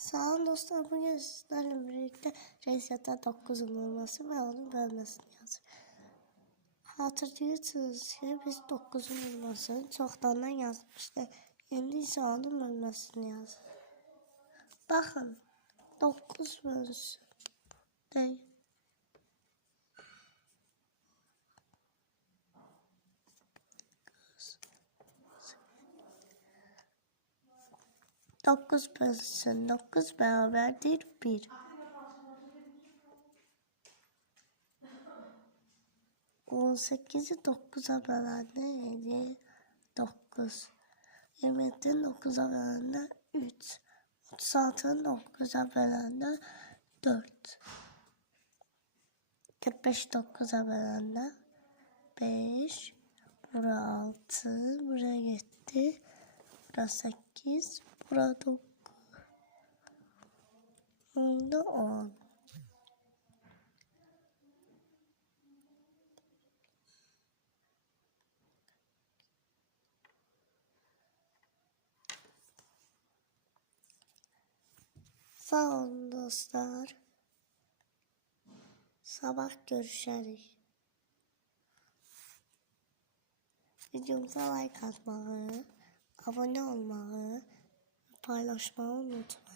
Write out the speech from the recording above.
Sağ olun dostlar, bugün sizlerle birlikte Reisiyat'ta 9'un olması ve onun bölmesini yazır. Hatırlıyorsunuz ki biz 9'un olmasını çoktandan yazmıştık. Şimdi ise onun bölmesini yazır. Bakın 9 bölünsün değil. Dokuz bölünsün. 9 beraberdir 1. 18'i 9'a bölende 7, 9. 27'nin 9'a bölende 3. 36'nın 9'a bölende 4. 45 9'a bölende 5. Bura 6. Buraya gitti. Bura 8. Bura 9. Bunda 10. Sağ olun dostlar. Sabah görüşürüz. Videomuza like atmayı, abone olmayı, paylaşmayı unutmayın.